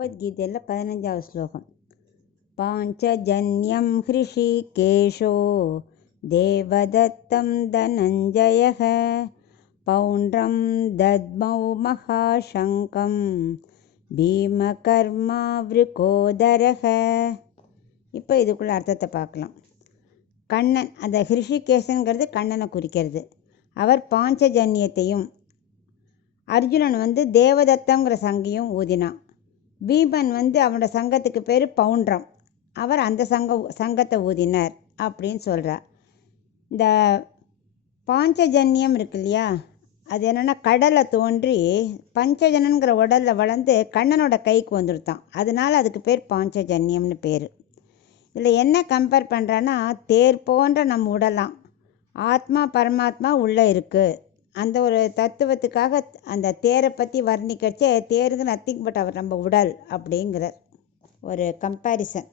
பகவத்கீதையில் 15வது ஸ்லோகம். பாஞ்சஜன்யம் ஹ்ரிஷிகேஷோ தேவதத்தம் தனஞ்சயः பௌண்ட்ரம் தத்மௌ மகாசங்கம் பீமகர்மா விருகோதரः. இப்போ இதுக்குள்ள அர்த்தத்தை பார்க்கலாம். கண்ணன், அந்த ஹிருஷிகேசன்கிறது கண்ணனை குறிக்கிறது. அவர் பாஞ்சஜன்யத்தையும், அர்ஜுனன் தேவதத்தங்கிற சங்கையும் ஊதினான். பீமன் அவனோட சங்கத்துக்கு பேர் பவுண்ட்ரம், அவர் அந்த சங்கத்தை ஊதினார் அப்படின்னு சொல்கிறார். இந்த பாஞ்சஜன்யம் இருக்கு இல்லையா, அது என்னென்னா கடலை தோன்றி பஞ்சஜனங்கிற உடலில் வளர்ந்து கண்ணனோட கைக்கு வந்துடுத்தான். அதனால் அதுக்கு பேர் பாஞ்சஜன்யம்னு பேர். இதில் என்ன கம்பேர் பண்ணுறான்னா, தேர் போன்ற நம்ம உடலாம், ஆத்மா பரமாத்மா உள்ளே இருக்குது. அந்த ஒரு தத்துவத்துக்காக அந்த தேரை பற்றி வர்ணிக்கச்சே தேருக்கு நத்திங் பட் அவர் நம்ம உடல் அப்படிங்கிற ஒரு கம்பேரிசன்.